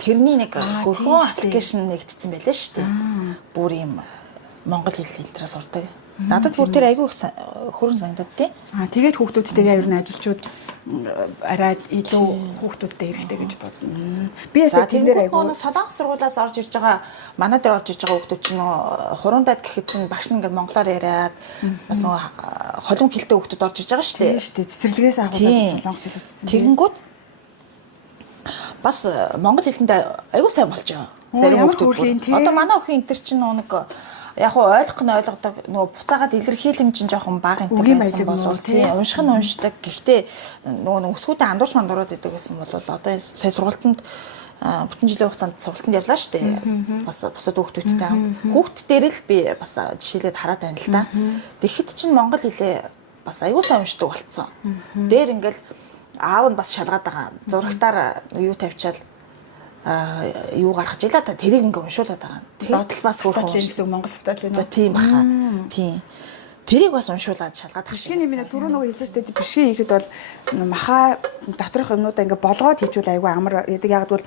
Тэрний нэг хөрхөн аппликейшн нэгдсэн байлаа шүү дээ. Бүр юм монгол хэл интерес сурдаг. Надад бүр тэр айгүй хөрөн санагдаад тий. Тэгээд хүүхдүүдтэйгээ ер нь ажилчууд арай илүү хүүхдүүдтэй хэрэгтэй гэж бодно. Би ясаа тэрнэр айгүй солонгос сургуулиас орж ирж байгаа манай дээр орж ирж байгаа хүүхдүүд чинь хурундаад гэхэд чинь багш нь ингээд монголоор яриад бас нөгөө холон хэлтэй хүүхдүүд орж ирж байгаа шүү дээ. шүү дээ. Цэцэрлэгээс агуулдаг солонгос хэл үзсэн. Тэгэнгүүт бас монгол хэлэндээ айгүй сайн болж байгаа. Зарим хүүхдүүд. Одоо манай охин энэ төр чинь нэг яг хуу ойлгох нь ойлгодог нөгөө буцаагаад илэрхийлэмж нь жоохон бага энэ байсан болов тийм унших нь уншдаг. Гэхдээ нөгөө өсгүүдээ андуурч мандуураад идэг гэсэн бол одоо сая сургалтанд бүтэн жилийн хугацаанд сургалтанд явлаа шүү дээ. Бас бусад хүүхдүүдтэй хүүхд дээр л би бас жишээлээд хараад байна л да. Тэгэхэд чинь монгол хэлээ бас аюул сайн уншдаг болцсон. Дээр ингээл аав нь бас шалгаад байгаа. Зурагтаар юу тавьчаал юу гаргаж илаа та тэрийг ингээ уншуулад байгаа. Тэгэхээр бас хөрхөн гэсэн Монгол савтаалын. За тийм баха. Тийм. Тэрийг бас уншуулад шалгаад тах. Бишгийн нэмээ түрүү нөгөө хэлсэжтэй бишгийн хийхэд бол маха доторх юмнуудаа ингээ болгоод хийжүүл айгүй амар яадаг. Яг бол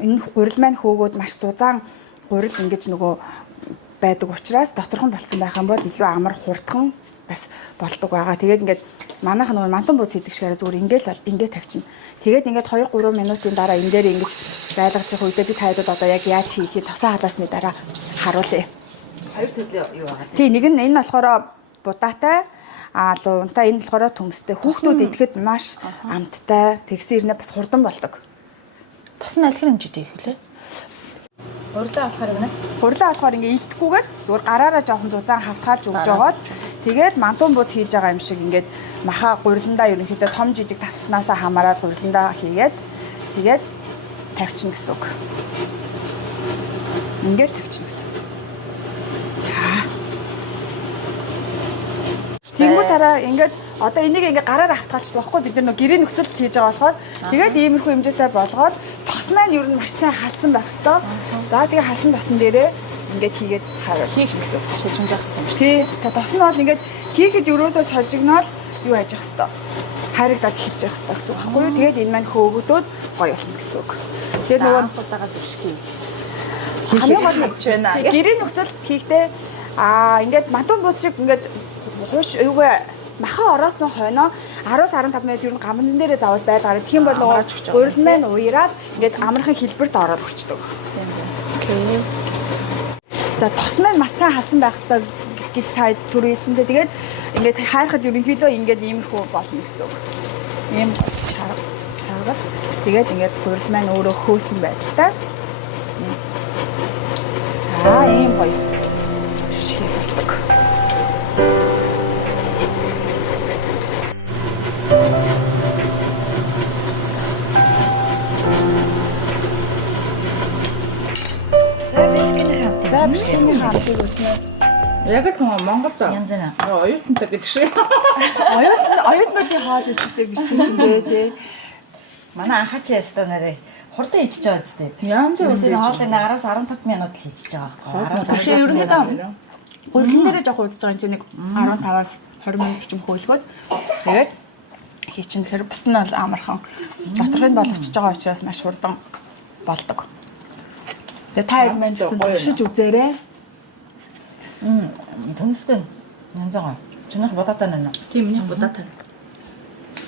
энэ гурил маань хөөгөөд маш зузаан гурил ингэж нөгөө байдаг учраас доторхон болцсон байх юм бол илүү амар хурдхан бас болдог байгаа. Тэгээд ингээд манайх нөгөө мантан бууз хийдэг шигээр зүгээр ингээд тавьчихна. Тэгээд ингээд 2-3 минутын дараа энэ дээр ингэж байлгах үедээ би тайлбар одоо яг яаж хийхийг тосоо халаасны дараа харуулъя. Хоёр төрлөө юу байгаа. Тий, нэг нь энэ болохоор будаатай, луунтай, энэ болохоор төмстэй. Хүүхдүүд идэхэд маш амттай, тэгсэн ирнэ бас хурдан болдог. Тос нь аль хэмжээтэй их вүлээ? Хурлаа болохоор юм нэ. Хурлаа болохоор ингээ илтгэхгүйгээр зүгээр гараараа жоохон зузаан хавтгаалж өгж жагаад тэгээд мантун бууз хийж байгаа юм шиг ингээд маха гуриландаа ерөнхийдөө том жижиг таснасаа хамаараад гуриландаа хийгээд тэгээд тавьчихна гэсэн үг. Ингээд тавьчихна гэсэн. Тэнгүү дараа ингээд одоо энийг ингээ гараар автгаалчлаа байхгүй бид нар гэрээ нөхцөл хийж байгаа болохоор тэгээд иймэрхүү хэмжээтэй болгоод тос маань ер нь маш сайн халсан байх хэвээр. За тэгээ халсан тосон дээрээ ингээд хийгээд хийх гэсэн шилжиж явах хэрэгтэй юм шүү. Тий. Тэгээ тос нь бол ингээд хийхэд ерөөсөө сольжигнол юу ажих хэвээр. Харагдаад эхэлж явах хэвээр гэсэн үг байхгүй юу? Тэгээд энэ маань хөөгөөд гоё болно гэсэн үг. Тэгээд нөгөө удаага бишгийг хамгийн гол нь байна. Гэрээ нөхцөл хийхдээ ингээд мантун бууз шиг ингээд хууш юугаа маха ороосон хойноо 10-15 минут ер нь гамбан дээрээ заавал байлгаар. Тэгэх юм бол нөгөө гурил маань уяраад ингээд амархан хэлбэрт ороод хүрчдэг. Тийм байна. Окей. За тос маань маш сайн халсан байх хэрэгтэй гэж та түрээсэндээ тэгээд ингээд хайрхад ерөнхийдөө ингээд иймэрхүү болно гэсэн үг. Ийм шаргал. Тэгээд ингээд гурил маань өөрөө хөөсөн байдалтай. Ийм гоё шиг болдог. За бишгийн хамтыг үзнэ. Яг л Монголд янз нь. оюутан цаг гэдэг шиг. Оюутнуудын хоол үзчихтэй бишгийн чинь тий. Манай анхаач ястаа нарыг хурдан ичж байгаа зү. Янз бүрийн хоолыг 10-15 минут л хийчихэж байгаа байхгүй. Биш ерөнхийдөө гурилан дээрээ жоох удаж байгаа чинь нэг 15-аас 20 минут ч юм хөөлгөөд тэгээд хийчин тэгэхээр бус нь бол амархан доторхыг болгочихж байгаа учраас маш хурдан болдог. Тэгээ та яг маань туршиж үзээрэй. Төмстэй янз байгаа. Чинийх будаатай нэ. Тийм минийх будаатай.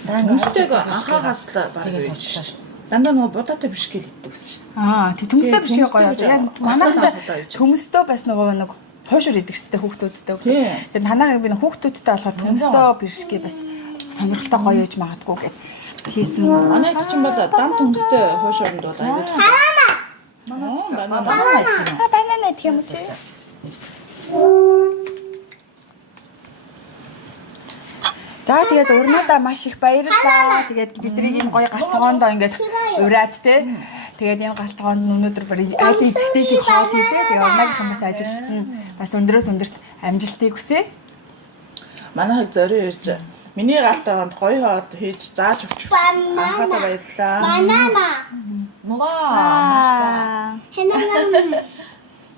Төмстэйг анхаагаас л барыг сурчлаа шүү. Дандаа нөгөө будаатай бишгийг хийдэг гэсэн. Тэг төмстэй биш гоё. Яг манайх төмстөө бас нөгөө нэг хуушур идэг ч гэдэг хүүхдүүдтэй. Тэгээд танаагийн би хүүхдүүдтэй болохоор төмстөө бишгээ бас сонирхолтой гоё ээж магадгүй гэд хийсэн. Манай хэд ч юм бол дам төмстэй хуушурнд бол аягүй. Банана гэх юм чи. За тэгээд урнуудаа маш их баярлалаа. Тэгээд бидний ийм гоё галтгоондоо ингээд ураад те. Тэгээд ийм галтгоонд өнөөдөр аль эзэгтэй шиг хоол хийлээ. Тэгээд урнаагийнхан бас ажилт нь бас өндөрөөс өндөрт амжилтыг хүсье. Манайхыг зорио ирж миний галтгоонд гоё хоол хийж зааж өгчихсөн. Анхаатай баярлалаа. Банана. Мага. Банана.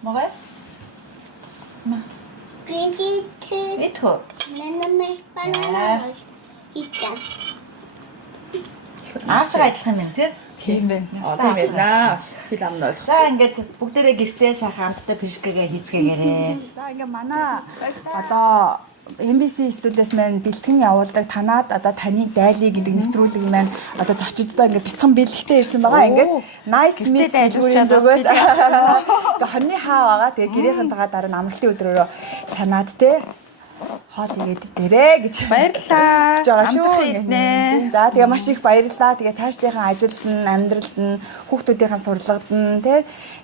Мага? Гижит. Итхо. Банана. Итэн. Аавтайгаа адилхан юм тий? Тийм байна. Тийм байна. Хэл ам нь. За ингээд бүгдээрээ гэртээ сайхан хамтдаа пиршгэгээ хийцгээгээрээ. За ингээ манай одоо MBC студиэс маань бэлтгэн явуулдаг танаад одоо таны дайлыг гэдэг нэвтрүүлэг маань одоо зочиддоо ингээ бяцхан бэлэгтэй ирсэн байгаа. Ингээд nice meet дэлгүүрийн зүгээс ингээ хоньны хаа байгаа. Тэгээ гэрийнхэнтэйгээ дараа нь амралтын өдрөөрөө чанаад те хоол игээд дээрээ гэж Баярлалаа. гэж байгаа шүү. Амтрах За тэгээ маш их баярлалаа. Тэгээ цаашдынхаа ажилд нь, амьдралд нь, хүүхдүүдийнхээ сурлагад нь те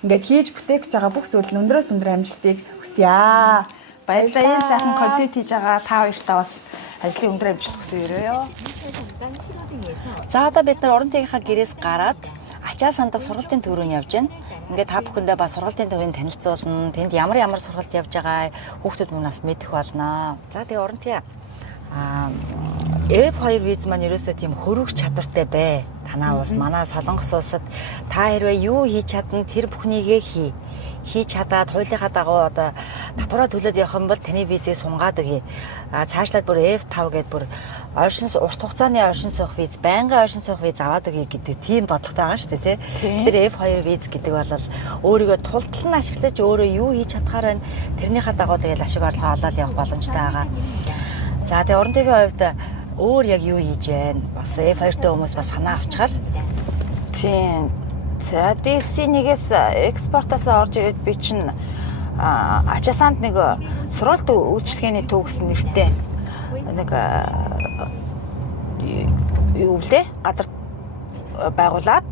ингээд хийж бүтээх гэж байгаа бүх зүйл нь өндрөөс өндөр амжилтыг хүсье. Баярлалаа. Ийм сайхан контент хийж байгаа та хоёртаа бас ажлын өндөр амжилт хүсье. За одоо бид нар орон тайгийнхаа гэрээс гараад ачаа сандах сургалтын төрөнд явж байна. Ингээд та бүхэндээ бас сургалтын төвийг танилцуулна. Тэнд ямар сургалт явж байгаа хүүхдүүд мунаас мэдэх болно. За тэгээ орон тайга F2 виз маань ерөөсөө тийм хөрвөх чадвартай бай. Танаа бас манай Солонгос улсад та хэрвээ юу хийж чадна тэр бүхнийгээ хийж чадаад хуулийнхаа дагуу одоо татвараа төлөөд явах юм бол таны визийг сунгаад өгье. Цаашлаад бүр F5 гэдээ бүр урт хугацааны оршин суух виз, байнгын оршин суух виз аваад өгье гэдэг тийм бодлоготой байгаа шүү дээ, тий. Тэгэхээр F2 виз гэдэг бол өөрийгөө тултал нь ашиглаж өөрөө юу хийж чадхаар байна. Тэрнийхээ дагуу тэгэл ашиг орлогоо олоод явах боломжтой байгаа. За тэгээ орон тайгийн хувьд өөр яг юу хийж байна? Бас F2-тэй хүмүүс бас санаа авчгаар. Тийм. За DLC-нэгээс экспортоос орж ирээд би чинь ачаасанд нэг сургалт үйлчлэгээний төв гэсэн нэртэй нэг юу вэ? Газар байгуулад.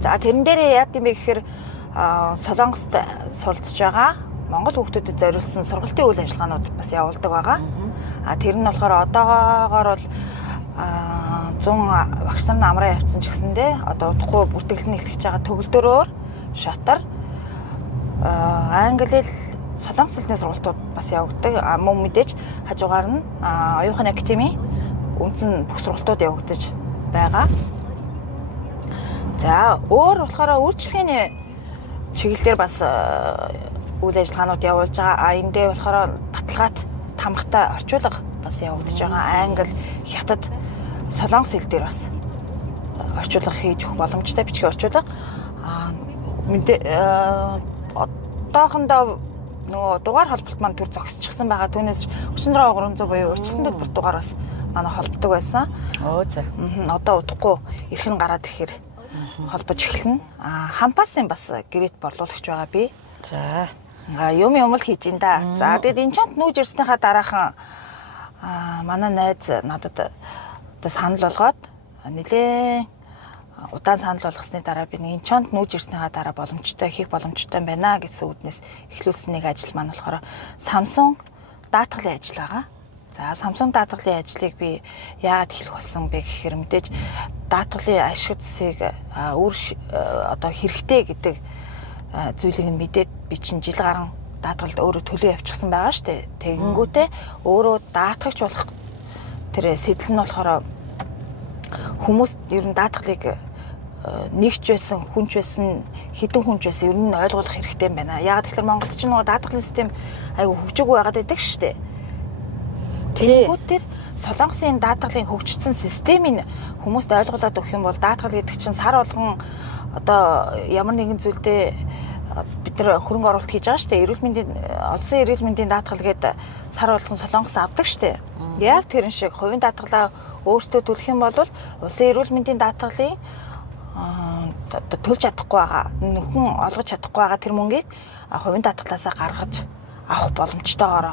За тэрэн дээр яа гэм бэ гэхээр Солонгост суралцж байгаа Монгол хүүхдүүдэд зориулсан сургалтын үйл ажиллагаанууд бас явуулдаг байгаа. Тэр нь болохоор одоогоор бол 100 багш нар амраа явцсан ч гэсэндээ одоо удахгүй бүртгэлэн эхлэж байгаа төгөлдрөөр шатар англи хэл солонгос хэлний сургалтууд бас явагддаг. Мөн мэдээж хажуугаар нь оюухан академи үндсэн бүх сургалтууд явагдаж байгаа. За өөр болохоор үйлчлэгээний чиглэлээр бас үйл ажиллагаанууд явуулж байгаа. Эндээ болохоор баталгаат тамгатай орчуулга бас явагдаж байгаа. Англи, хятад, солонгос хэл дээр бас орчуулга хийж өгөх боломжтой бичгийн орчуулга. Одоохондоо нөгөө дугаар холболт маань төр зогсчихсан байгаа. Түүнээс 37300 буюу өрчлөлтөнд бүр дугаар бас манай холбдог байсан. Оо за. Одоо удахгүй эрхэн гараад ирэхээр холбож эхэлнэ. Хампаасын бас гэрэт борлуулагч байгаа би. За. Юм л хийж ин да. За тэгэд энэ чонт нүүж ирснийхаа дараахан манай найз надад одоо санал болгоод нэлээ удаан санал болгосны дараа би энэ чонт нүүж ирснийхаа дараа боломжтой хийх боломжтой байна гэсэн үднээс эхлүүлсэн нэг ажил маань болохоор Samsung даатгалын ажил байгаа. За Samsung даатгалын ажлыг би яагаад эхлэх болсон бэ гэхээр мэдээж даатгалын ашиг зүсийг одоо хэрэгтэй гэдэг зүйлийг мэдээд би чинь жил гарan даатгалд өөрөө төлөө явчихсан байгаа шүү дээ. Тэгэнгүүтээ өөрөө даатгагч болох тэр сэтэл нь болохоор хүмүүс ер нь даатгалыг нэгч байсан, хүнч байсан, хэдэн хүнч байсан ер нь ойлгох хэрэгтэй юм байна. Яг тэгэхээр Монголд ч нөгөө даатгалын систем айгүй хөгжөөгүй байгаад байдаг шүү дээ. Тэгэнгүүтээ Солонгосын даатгалын хөгжсөн системийг хүмүүст ойлгуулад өгөх юм бол даатгал гэдэг чинь сар болгон одоо ямар нэгэн зүйлдээ бид нар хөрөнгө оруулалт хийж байгаа шүү дээ. Эрүүл мэндийн олонсын эрүүл мэндийн даатгал гэдэг сар болгон Солонгос авдаг шүү дээ. Яг тэрэн шиг хувийн даатгалаа өөрсдөө төлөх юм бол улсын эрүүл мэндийн даатгалын төлж чадахгүй байгаа, нөхөн олгож чадахгүй байгаа тэр мөнгийг хувийн даатгалаасаа гаргаж авах боломжтойгоор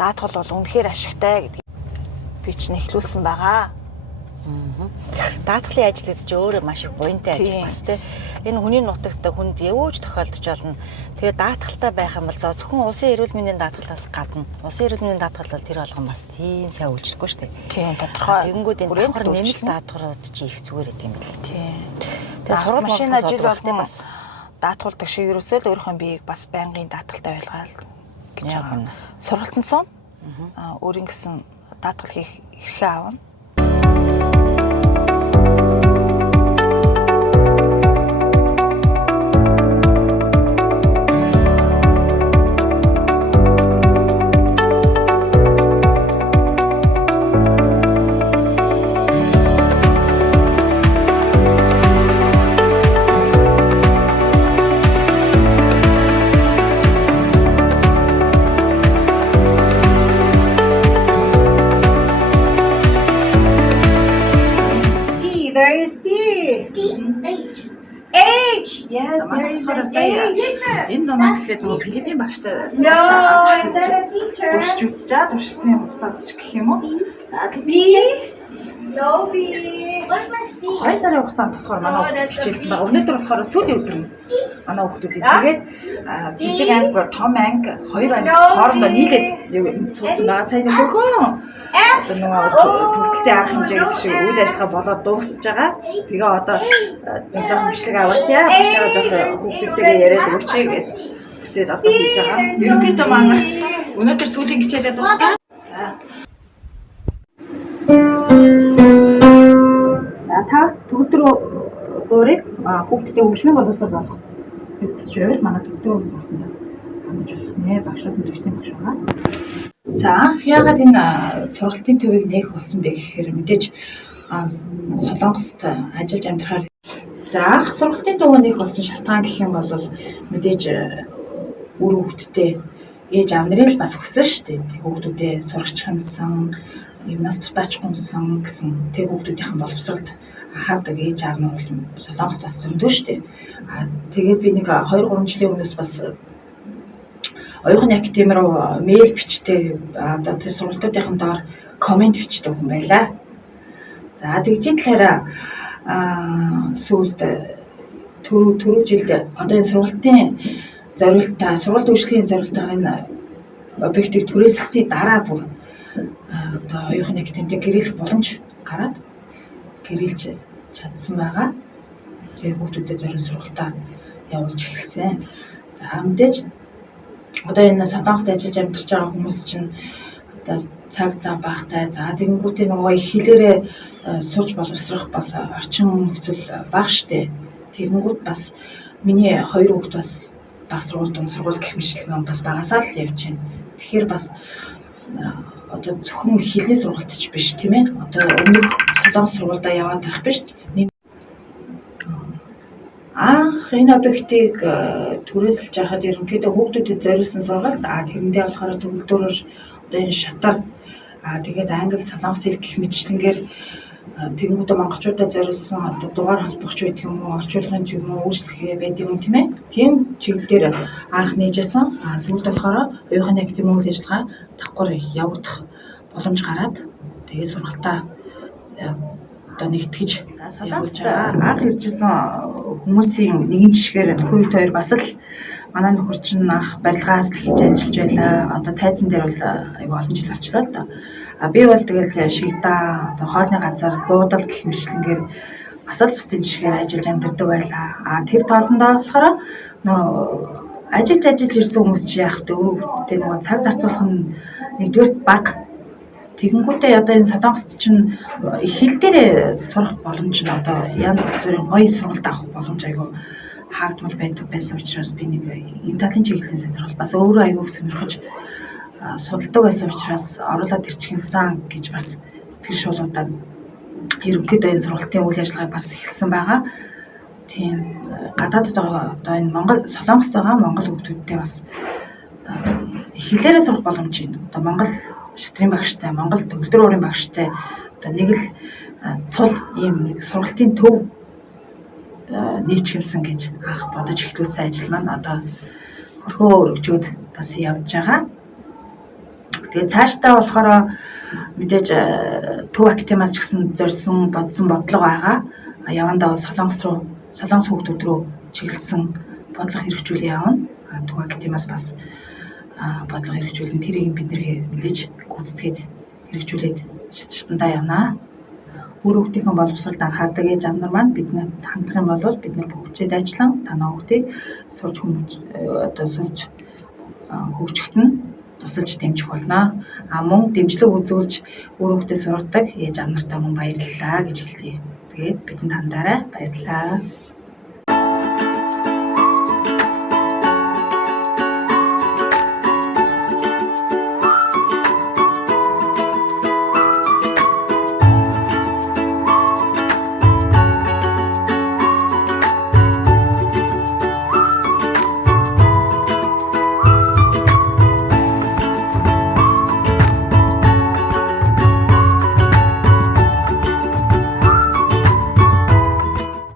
даатгал бол үнэхээр ашигтай гэдэг би ч нэхлүүлсэн байгаа. Даатгалын ажил гэдэг чинь өөрөө маш их буянтай ажил бас тий. Энэ хүний нутагт хүнд явж тохиолдож болно. Тэгээд даатгалтай байх юм бол зөвхөн улсын эрүүл мэндийн даатгалаас гадна улсын эрүүл мэндийн даатгал бол тэр болгон бас тийм сайн үйлчлэхгүй шүү дээ. Тийм тодорхой. Тэгэнгүүт энэ давхар нэмэлт даатгарууд чи их зүгээр гэдэг юм билээ. Тийм. Тэгээд сургууль машин ажил болтой бас даатгуулдаг шиг ерөөсөө л өөрийнхөө биеийг бас байнгын даатгалтай байлгаад гэж байгаа. Сургалтын сум өөрийн гэсэн даатгал хийх эрхээ аавна. сая энэ зунаас эхлээд нөгөө Филиппин багштай туршиж үзчихээ. Туршилтын хугацаад ч гэх юм уу. За хоёр сарын хугацаанд болохоор манай хичээлсэн байгаа. Өнөөдөр болохоор сүүлийн өдөр нь манай хүүхдүүдийг тэгээд жижиг анги, том анги, хоёр анги хоорондоо нийлээд суудсан байгаа. Сайн нөхөө. Одоо нөгөө төсөлтийн арга хэмжээ гэдэг шиг үйл ажиллагаа болоод дуусж байгаа. Тэгээ одоо нэг жоохон бичлэг аваад яа. Бачаа хүүхдүүдтэйгээ яриад өгчээ гэж хүсээд одоо хийж байгаа. Ерөнхийдөө манай өнөөдөр сүүлийн хичээлээ дуусгав. За та төгөлдрөө дуурыг хүүхдтэй хөгжмийн боловсрол болох гэж байна. Манай төгөлдрөө боловсроос хамж байна. Багшаад мэрэгчлийн багш байгаа. За анх яагаад энэ сургалтын төвийг нээх болсон бэ гэхээр мэдээж Солонгост ажиллаж амьдрахаар за анх сургалтын төвөө нээх болсон шалтгаан гэх юм бол мэдээж үр хүүхдтэй ээж аав нарын л бас хүсэн шүү дээ. Хүүхдүүдээ сургачих юмсан юмнаас дутаачгүйсэн гэсэн тэг хүүхдүүдийн боловсролд анхаардаг ээж аав нь бол Солонгост бас зөндөө шүү дээ. Тэгээд би нэг 2-3 жилийн өмнөөс бас оюуны академи руу мэйл бичдэг одоо тэр сургалтуудын доор комент бичдэг хүн байлаа. За тэгжээ талаараа сүүлд түрүү жилд одоо энэ сургалтын зорилттой сургалт үйлчлэгийн зорилттой энэ объектыг түрээсний дараа бүр одоо оюуны академид гэрээлэх боломж гараад гэрээлж чадсан байгаа. Тэр хүүхдүүдэд зориулсан сургалтаа явуулж эхэлсэн. За мэдээж одоо энэ Солонгост ажиллаж амьдарч байгаа хүмүүс чинь одоо цаг зав багтай. За тэгэнгүүтээ нөгөө хэлээрээ сууж боловсрох бас орчин нөхцөл бага штэ. Тэгэнгүүт бас миний хоёр хүүхд бас баг сургууль гэх мэтлэн бас багасаа л явж байна. Тэгэхээр бас одоо зөвхөн хэлний сургалт ч биш тийм ээ. Одоо өмнөх Солонгос сургуультай яваад байх биш. Анх энэ объектыг түрээсэлж яхад ерөнхийдөө хүүхдүүдэд зориулсан сургалт тэрэндээ болохоор төгөлдрөөр одоо энэ шатар тэгээд англи солонгос хэл гэх мэтлэнгээр тэгэнгүүтээ монголчуудад зориулсан одоо дугаар холбогч байдаг юм уу орчуулгын ч юм уу үйлчлэгээ байд юм тийм ээ. Тийм чиглэлээр анх нээжсэн. Сүүлд болохоор оюуны академи үйл ажиллагаа давхар явагдах боломж гараад тэгээд сургалтаа одоо нэгтгэж явуулж байгаа. Анх иржсэн хүмүүсийн нэгэн жишгээр нөхөр хоёр бас л манай нөхөр чинь анх барилгаас л хийж ажиллаж байлаа. Одоо тайзан дээр бол айгүй олон жил болчихлоо л доо. Би бол тэгэл шигдаа одоо хоолны газар буудал гэх мэтлэнгээр бас л бусдын жишгээр ажиллаж амьдардаг байлаа. Тэр тоолондоо болохоор нөө ажиллаж ирсэн хүмүүс чи яах вэ? Өөрөө хүүхдээ нөгөө цаг зарцуулах нь нэгдүгээр баг. Тэгэнгүүтээ одоо энэ Солонгост чинь хэл дээр сурах боломж нь одоо янз бүрийн гоё сургалт авах боломж айгүй хаагдмал байдаг байсан учраас би нэг энэ талын чиглэлийн сонирхол бас өөрөө айгүй сонирхож судалдаг байсан учраас оруулаад ирчихсэн гэж бас сэтгэл шуулуудаад ерөнхийдөө энэ сургалтын үйл ажиллагааг бас эхэлсэн байгаа. Тийм гадаадд байгаа одоо энэ Монгол Солонгост байгаа монгол хүүхдүүдтэй бас хэлээрээ сурах боломж юм. Одоо монгол шатрын багштай, монгол төгөлдөр уурын багштай одоо нэг л цул ийм нэг сургалтын төв нийцгэмсэн гэж анх бодож эхлүүлсэн ажил маань одоо хөрхөө өргөжөөд бас явж байгаа. Тэгээд цаашдаа болохоор мэдээж төв академиас ч гэсэн зорьсон бодсон бодлого байгаа. Явандаа бол солонгос хүүхдүүд рүү чиглэсэн бодлого хэрэгжүүлээ явна. Төв академиас бас бодлого хэрэгжүүлэн тэрийг бид нэр мэдээж гүйцэтгээд хэрэгжүүлээд шатшдандаа явнаа. Өөр хүүхдийн боловсролд анхаардаг ээж аав нар маань биднэрт хандах юм бол бид нар бүгдчээд ажиллан танаа хүүхдийг сурж хөгжөхт нь тусалж дэмжих болно. Мөн дэмжлэг үзүүлж өөр хүүхдээ сургадаг ээж аав нартай мөн баярлалаа гэж хэлье. Тэгээд бидэнд хандаарай. Баярлалаа.